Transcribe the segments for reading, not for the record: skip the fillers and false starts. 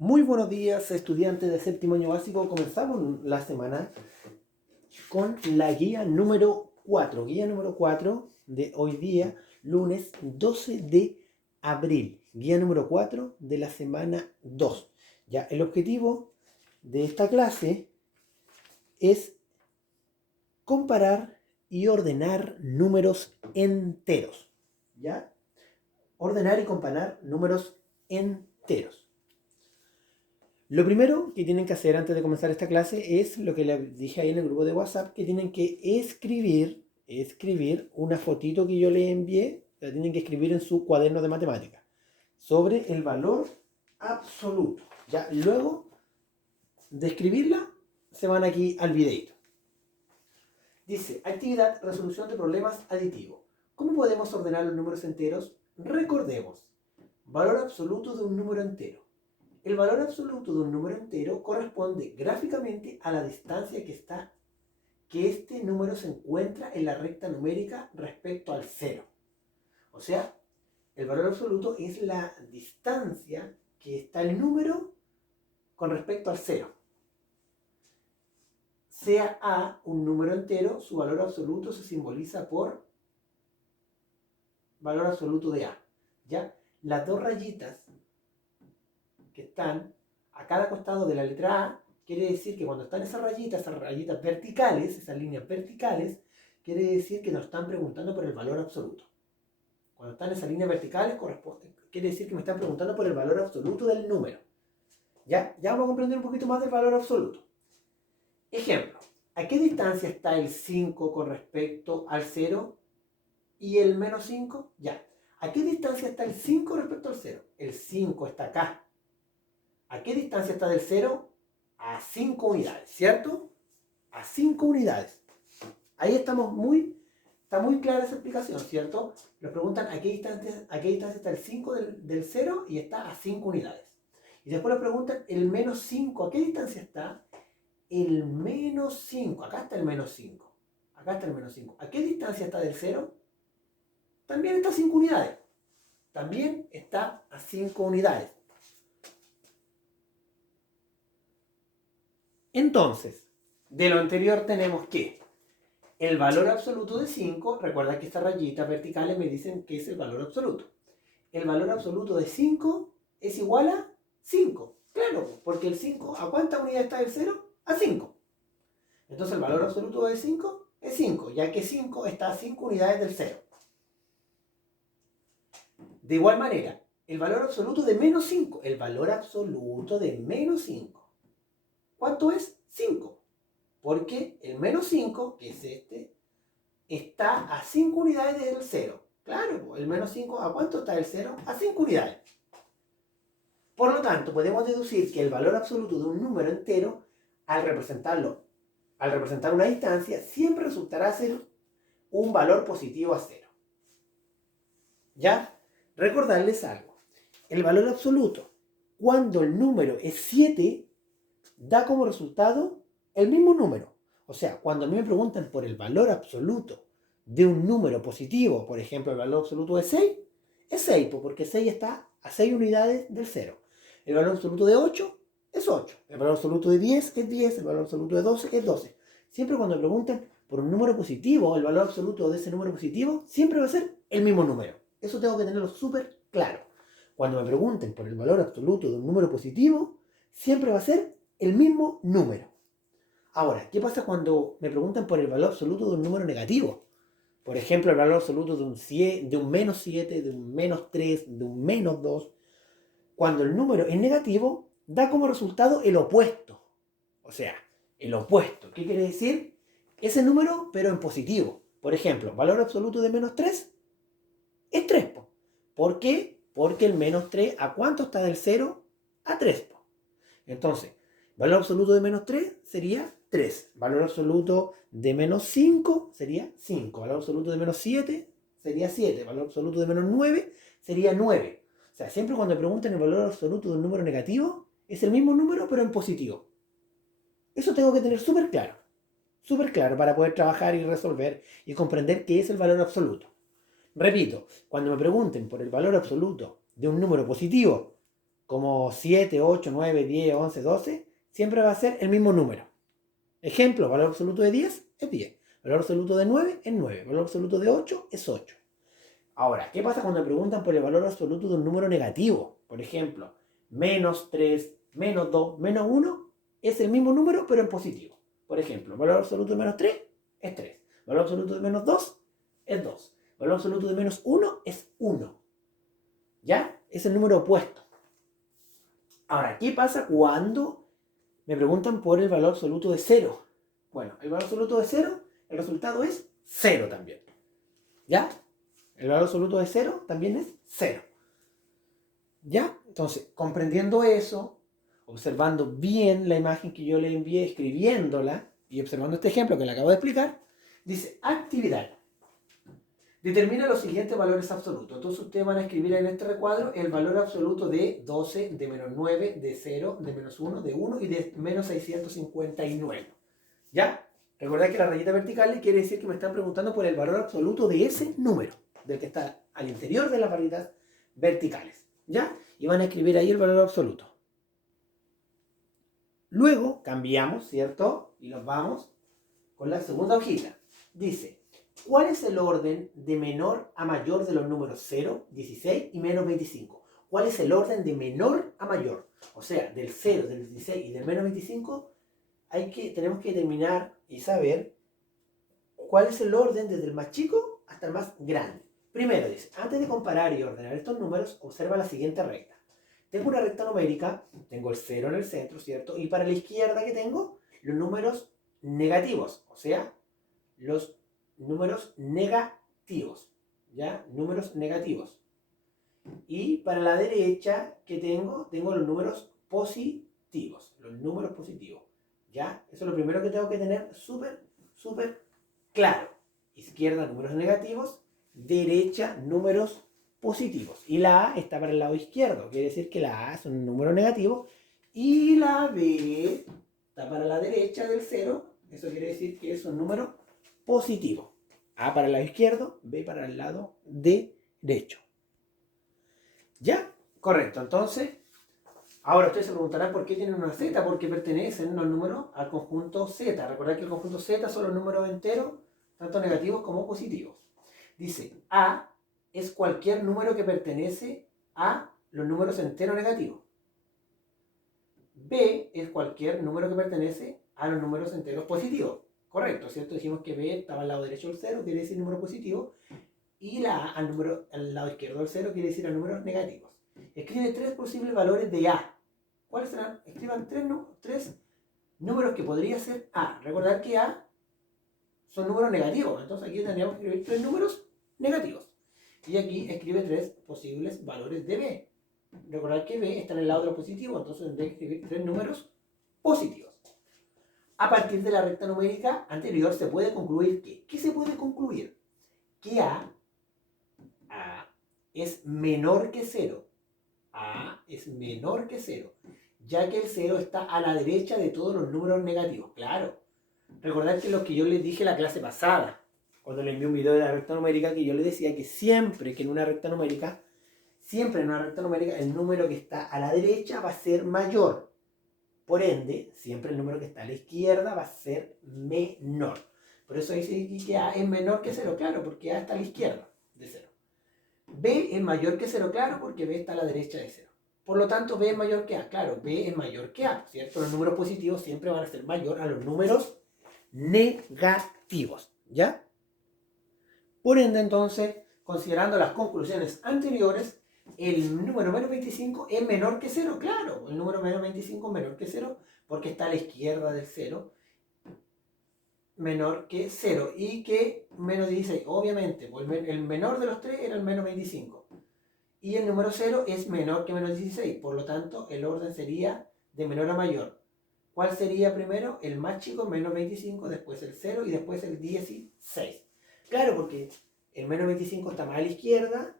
Muy buenos días, estudiantes de séptimo año básico. Comenzamos la semana con la guía número 4. Guía número 4 de hoy día, lunes 12 de abril. Guía número 4 de la semana 2. Ya, el objetivo de esta clase es comparar y ordenar números enteros. ¿Ya? Ordenar y comparar números enteros. Lo primero que tienen que hacer antes de comenzar esta clase es lo que les dije ahí en el grupo de WhatsApp, que tienen que escribir una fotito que yo les envié, la tienen que escribir en su cuaderno de matemáticas, sobre el valor absoluto. Ya, luego de escribirla, se van aquí al videito. Dice, actividad, resolución de problemas aditivos. ¿Cómo podemos ordenar los números enteros? Recordemos, valor absoluto de un número entero. El valor absoluto de un número entero corresponde gráficamente a la distancia que este número se encuentra en la recta numérica respecto al cero. O sea, el valor absoluto es la distancia que está el número con respecto al cero. Sea A un número entero, su valor absoluto se simboliza por valor absoluto de A. ¿Ya? Las dos rayitas que están a cada costado de la letra A, quiere decir que cuando están esas rayitas verticales, esas líneas verticales, quiere decir que nos están preguntando por el valor absoluto. Cuando están esas líneas verticales, quiere decir que me están preguntando por el valor absoluto del número. Ya vamos a comprender un poquito más del valor absoluto. Ejemplo, ¿a qué distancia está el 5 con respecto al 0 y el menos 5? Ya. ¿A qué distancia está el 5 respecto al 0? El 5 está acá. ¿A qué distancia está del 0? A 5 unidades, ¿cierto? A 5 unidades. Ahí está muy clara esa explicación, ¿cierto? Nos preguntan a qué distancia está el 5 del 0 y está a 5 unidades. Y después nos preguntan el menos 5, ¿a qué distancia está? El menos 5, acá está el menos 5. Acá está el menos 5. ¿A qué distancia está del 0? También está a 5 unidades. También está a 5 unidades. Entonces, de lo anterior tenemos que el valor absoluto de 5, recuerda que estas rayitas verticales me dicen que es el valor absoluto. El valor absoluto de 5 es igual a 5. Claro, porque el 5, ¿a cuántas unidades está el 0? A 5. Entonces el valor absoluto de 5 es 5, ya que 5 está a 5 unidades del 0. De igual manera, el valor absoluto de menos 5. El valor absoluto de menos 5. ¿Cuánto es? 5. Porque el menos 5, que es este, está a 5 unidades del 0. Claro, el menos 5, ¿a cuánto está el 0? A 5 unidades. Por lo tanto, podemos deducir que el valor absoluto de un número entero, al representar una distancia, siempre resultará ser un valor positivo a 0. ¿Ya? Recordarles algo. El valor absoluto, cuando el número es 7, da como resultado el mismo número. O sea, cuando a mí me preguntan por el valor absoluto de un número positivo, por ejemplo, el valor absoluto de 6, es 6, porque 6 está a 6 unidades del 0. El valor absoluto de 8 es 8. El valor absoluto de 10 es 10. El valor absoluto de 12 es 12. Siempre cuando me preguntan por un número positivo, el valor absoluto de ese número positivo, siempre va a ser el mismo número. Eso tengo que tenerlo súper claro. Cuando me pregunten por el valor absoluto de un número positivo, siempre va a ser el mismo número. Ahora, ¿qué pasa cuando me preguntan por el valor absoluto de un número negativo? Por ejemplo, el valor absoluto de un menos 7, de un menos 3, de un menos 2. Cuando el número es negativo, da como resultado el opuesto. O sea, el opuesto. ¿Qué quiere decir? Ese número, pero en positivo. Por ejemplo, valor absoluto de menos 3 es 3. ¿Por qué? Porque el menos 3, ¿a cuánto está del 0? A 3. Entonces, valor absoluto de menos 3 sería 3. Valor absoluto de menos 5 sería 5. Valor absoluto de menos 7 sería 7. Valor absoluto de menos 9 sería 9. O sea, siempre cuando me preguntan el valor absoluto de un número negativo, es el mismo número pero en positivo. Eso tengo que tener súper claro para poder trabajar y resolver y comprender qué es el valor absoluto. Repito, cuando me pregunten por el valor absoluto de un número positivo, como 7, 8, 9, 10, 11, 12, siempre va a ser el mismo número. Ejemplo, valor absoluto de 10 es 10. Valor absoluto de 9 es 9. Valor absoluto de 8 es 8. Ahora, ¿qué pasa cuando me preguntan por el valor absoluto de un número negativo? Por ejemplo, menos 3, menos 2, menos 1 es el mismo número pero en positivo. Por ejemplo, valor absoluto de menos 3 es 3. Valor absoluto de menos 2 es 2. Valor absoluto de menos 1 es 1. ¿Ya? Es el número opuesto. Ahora, ¿qué pasa cuando me preguntan por el valor absoluto de 0? Bueno, el valor absoluto de 0, el resultado es 0 también. ¿Ya? El valor absoluto de 0 también es 0. ¿Ya? Entonces, comprendiendo eso, observando bien la imagen que yo le envié, escribiéndola y observando este ejemplo que le acabo de explicar, dice actividad. Determina los siguientes valores absolutos. Entonces ustedes van a escribir en este recuadro el valor absoluto de 12, de menos 9, de 0, de menos 1, de 1 y de menos 659. ¿Ya? Recordad que la rayita vertical quiere decir que me están preguntando por el valor absoluto de ese número, del que está al interior de las rayitas verticales. ¿Ya? Y van a escribir ahí el valor absoluto. Luego cambiamos, ¿cierto? Y nos vamos con la segunda hojita. Dice, ¿cuál es el orden de menor a mayor de los números 0, 16 y menos 25? ¿Cuál es el orden de menor a mayor? O sea, del 0, del 16 y del menos 25, tenemos que determinar y saber cuál es el orden desde el más chico hasta el más grande. Primero dice, antes de comparar y ordenar estos números, observa la siguiente recta. Tengo una recta numérica, tengo el 0 en el centro, ¿cierto? Y para la izquierda que tengo los números negativos, o sea, los números negativos, ¿ya? Números negativos. Y para la derecha que tengo los números positivos, ¿ya? Eso es lo primero que tengo que tener súper claro. Izquierda, números negativos, derecha, números positivos. Y la A está para el lado izquierdo, quiere decir que la A es un número negativo y la B está para la derecha del 0, eso quiere decir que es un número positivo. A para el lado izquierdo, B para el lado derecho. ¿Ya? Correcto. Entonces, ahora ustedes se preguntarán por qué tienen una Z, porque pertenecen los números al conjunto Z. Recordad que el conjunto Z son los números enteros, tanto negativos como positivos. Dice, A es cualquier número que pertenece a los números enteros negativos. B es cualquier número que pertenece a los números enteros positivos. Correcto, ¿cierto? Dijimos que B estaba al lado derecho del 0, quiere decir número positivo, y la A al lado izquierdo del 0 quiere decir a números negativos. Escribe 3 posibles valores de A. ¿Cuáles serán? Escriban 3 números que podría ser A. Recordad que A son números negativos, entonces aquí tendríamos que escribir 3 números negativos. Y aquí escribe 3 posibles valores de B. Recordad que B está en el lado de lo positivo, entonces tendré que escribir 3 números positivos. A partir de la recta numérica anterior se puede concluir que, ¿qué se puede concluir? Que A es menor que 0. A es menor que 0, ya que el 0 está a la derecha de todos los números negativos. Claro, recordad que lo que yo les dije la clase pasada, cuando les envié un video de la recta numérica, que yo les decía que siempre en una recta numérica, el número que está a la derecha va a ser mayor. Por ende, siempre el número que está a la izquierda va a ser menor. Por eso dice que A es menor que 0, claro, porque A está a la izquierda de 0. B es mayor que 0, claro, porque B está a la derecha de 0. Por lo tanto, B es mayor que A. Claro, B es mayor que A, ¿cierto? Los números positivos siempre van a ser mayor a los números negativos, ¿ya? Por ende, entonces, considerando las conclusiones anteriores, el número menos 25 es menor que 0, claro. El número menos 25 es menor que 0 porque está a la izquierda del 0, menor que 0. Y que menos 16, obviamente, pues el menor de los 3 era el menos 25. Y el número 0 es menor que menos 16, por lo tanto el orden sería de menor a mayor. ¿Cuál sería primero? El más chico, menos 25, después el 0 y después el 16. Claro, porque el menos 25 está más a la izquierda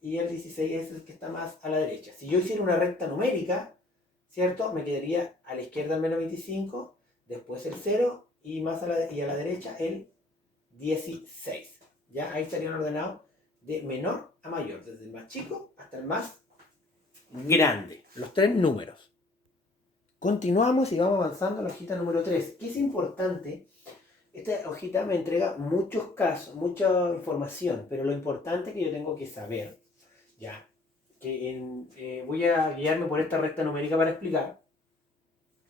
y el 16 es el que está más a la derecha. Si yo hiciera una recta numérica, ¿cierto? Me quedaría a la izquierda el menos 25, después el 0 y a la derecha el 16. ¿Ya? Ahí estarían ordenados de menor a mayor, desde el más chico hasta el más grande, los tres números. Continuamos y vamos avanzando a la hojita número 3, que es importante. Esta hojita me entrega muchos casos, mucha información, pero lo importante que yo tengo que saber, ya, que voy a guiarme por esta recta numérica para explicar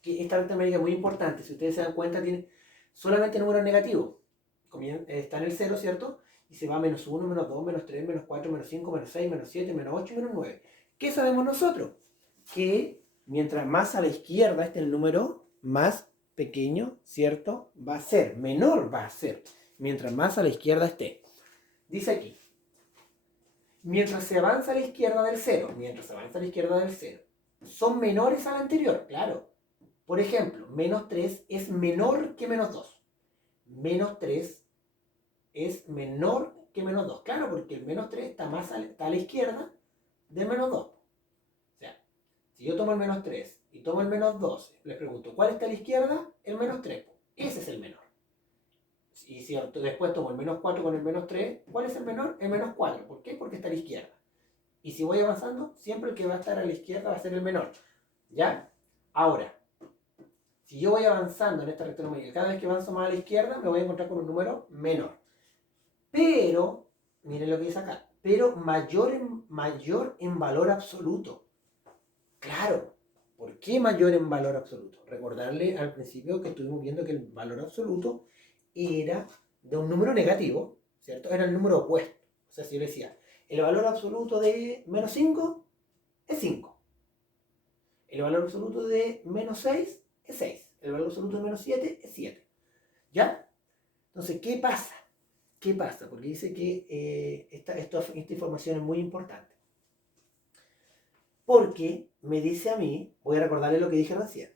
que esta recta numérica es muy importante. Si ustedes se dan cuenta, tiene solamente números negativos. Está en el 0, ¿cierto? Y se va a menos 1, menos 2, menos 3, menos 4, menos 5, menos 6, menos 7, menos 8 y menos 9. ¿Qué sabemos nosotros? Que mientras más a la izquierda esté el número, más pequeño, ¿cierto? Va a ser, menor va a ser, mientras más a la izquierda esté. Dice aquí, mientras se avanza a la izquierda del 0, son menores al anterior, claro. Por ejemplo, menos 3 es menor que menos 2. Menos 3 es menor que menos 2. Claro, porque el menos 3 está a la izquierda del menos 2. O sea, si yo tomo el menos 3 y tomo el menos 2, les pregunto, ¿cuál está a la izquierda? El menos 3. Ese es el menor. Y si después tomo el menos 4 con el menos 3, ¿cuál es el menor? El menos 4. ¿Por qué? Porque está a la izquierda. Y si voy avanzando, siempre el que va a estar a la izquierda va a ser el menor. ¿Ya? Ahora, si yo voy avanzando en esta recta numérica, cada vez que avanzo más a la izquierda, me voy a encontrar con un número menor. Pero, miren lo que dice acá, pero mayor en valor absoluto. Claro, ¿por qué mayor en valor absoluto? Recordarle al principio que estuvimos viendo que el valor absoluto era de un número negativo, ¿cierto? Era el número opuesto. O sea, si yo decía, el valor absoluto de menos 5 es 5. El valor absoluto de menos 6 es 6. El valor absoluto de menos 7 es 7. ¿Ya? Entonces, ¿qué pasa? ¿Qué pasa? Porque dice que esta información es muy importante. Porque me dice a mí, voy a recordarle lo que dije recién,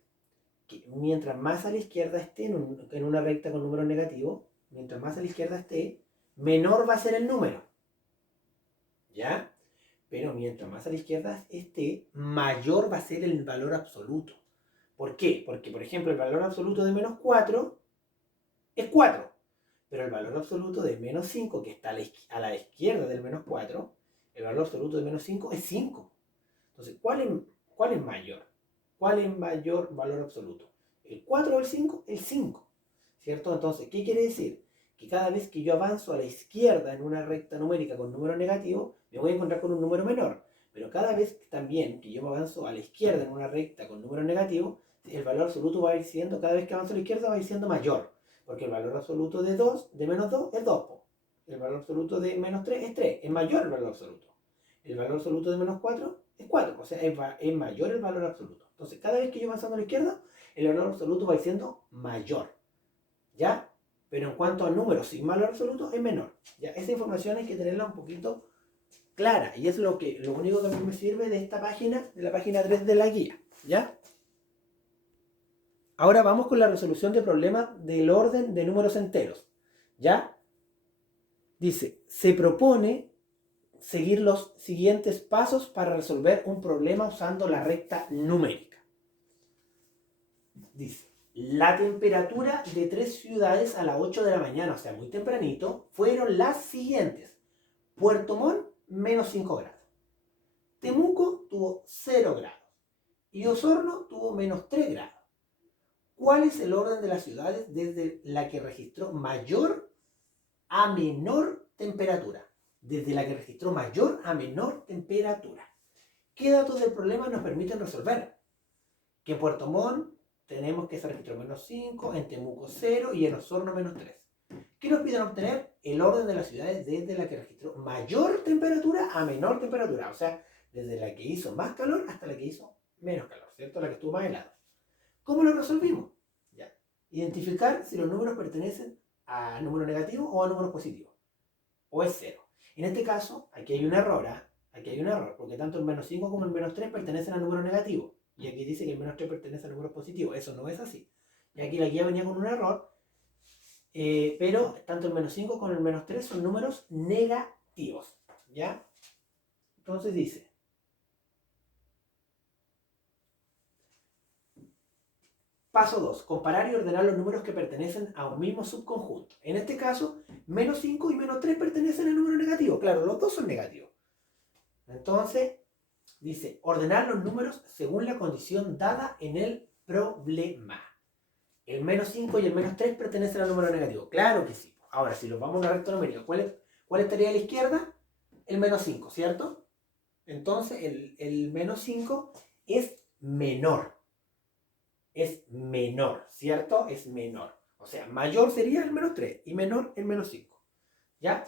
que mientras más a la izquierda esté en una recta con números negativos, mientras más a la izquierda esté, menor va a ser el número. ¿Ya? Pero mientras más a la izquierda esté, mayor va a ser el valor absoluto. ¿Por qué? Porque, por ejemplo, el valor absoluto de menos 4 es 4. Pero el valor absoluto de menos 5, que está a la izquierda del menos 4, el valor absoluto de menos 5 es 5. Entonces, ¿cuál es mayor? ¿Cuál es mayor valor absoluto? ¿El 4 o el 5? El 5. ¿Cierto? Entonces, ¿qué quiere decir? Que cada vez que yo avanzo a la izquierda en una recta numérica con número negativo, me voy a encontrar con un número menor. Pero cada vez también que yo avanzo a la izquierda en una recta con número negativo, el valor absoluto va a ir siendo, cada vez que avanzo a la izquierda va a ir siendo mayor. Porque el valor absoluto de menos 2 es 2. El valor absoluto de menos 3 es 3. Es mayor el valor absoluto. El valor absoluto de menos 4 es 4. O sea, es mayor el valor absoluto. Entonces, cada vez que yo avanzo a la izquierda, el valor absoluto va a ir siendo mayor. ¿Ya? Pero en cuanto a números sin valor absoluto, es menor. ¿Ya? Esa información hay que tenerla un poquito clara. Y es lo único que a mí me sirve de esta página, de la página 3 de la guía. ¿Ya? Ahora vamos con la resolución de problemas del orden de números enteros. ¿Ya? Dice, se propone seguir los siguientes pasos para resolver un problema usando la recta numérica. Dice, la temperatura de 3 ciudades a las 8 de la mañana, o sea, muy tempranito, fueron las siguientes. Puerto Montt, menos 5 grados. Temuco tuvo 0 grados. Y Osorno tuvo menos 3 grados. ¿Cuál es el orden de las ciudades desde la que registró mayor a menor temperatura? Desde la que registró mayor a menor temperatura. ¿Qué datos del problema nos permiten resolver? Que en Puerto Montt tenemos que se registró menos 5, en Temuco 0 y en Osorno menos 3. ¿Qué nos piden obtener? El orden de las ciudades desde la que registró mayor temperatura a menor temperatura. O sea, desde la que hizo más calor hasta la que hizo menos calor, ¿cierto? La que estuvo más helada. ¿Cómo lo resolvimos? Ya. Identificar si los números pertenecen a números negativos o a números positivos. O es 0. En este caso, aquí hay un error, Aquí hay un error, porque tanto el menos 5 como el menos 3 pertenecen a números negativos. Y aquí dice que el menos 3 pertenece a números positivos. Eso no es así. Y aquí la guía venía con un error, pero tanto el menos 5 como el menos 3 son números negativos. ¿Ya? Entonces dice, paso 2. Comparar y ordenar los números que pertenecen a un mismo subconjunto. En este caso, menos 5 y menos 3 pertenecen al número negativo. Claro, los dos son negativos. Entonces, Dice, ordenar los números según la condición dada en el problema. El menos 5 y el menos 3 pertenecen al número negativo. Claro que sí. Ahora, si los vamos a una recta numérica, ¿cuál estaría a la izquierda? El menos 5, ¿cierto? Entonces, el menos 5 es menor. Es menor, ¿cierto? Es menor. O sea, mayor sería el menos 3 y menor el menos 5. ¿Ya?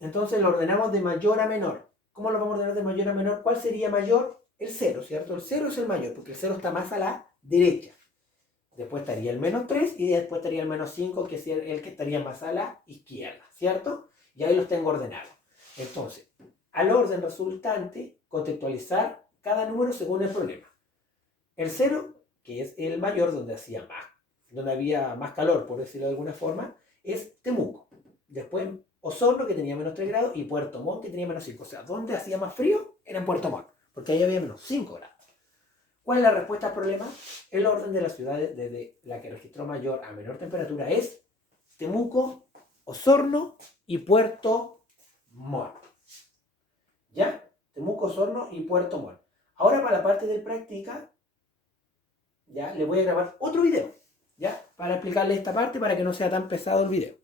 Entonces lo ordenamos de mayor a menor. ¿Cómo lo vamos a ordenar de mayor a menor? ¿Cuál sería mayor? El 0, ¿cierto? El 0 es el mayor, porque el 0 está más a la derecha. Después estaría el menos 3 y después estaría el menos 5, que es el que estaría más a la izquierda, ¿cierto? Y ahí los tengo ordenados. Entonces, al orden resultante, contextualizar cada número según el problema. El 0, que es el mayor, donde había más calor, por decirlo de alguna forma, es Temuco. Después Osorno, que tenía menos 3 grados, y Puerto Montt, que tenía menos 5. O sea, ¿dónde hacía más frío? Era en Puerto Montt, porque ahí había menos 5 grados. ¿Cuál es la respuesta al problema? El orden de las ciudades desde la que registró mayor a menor temperatura es Temuco, Osorno y Puerto Montt. ¿Ya? Temuco, Osorno y Puerto Montt. Ahora para la parte de práctica, ya le voy a grabar otro video, ¿ya? Para explicarle esta parte para que no sea tan pesado el video.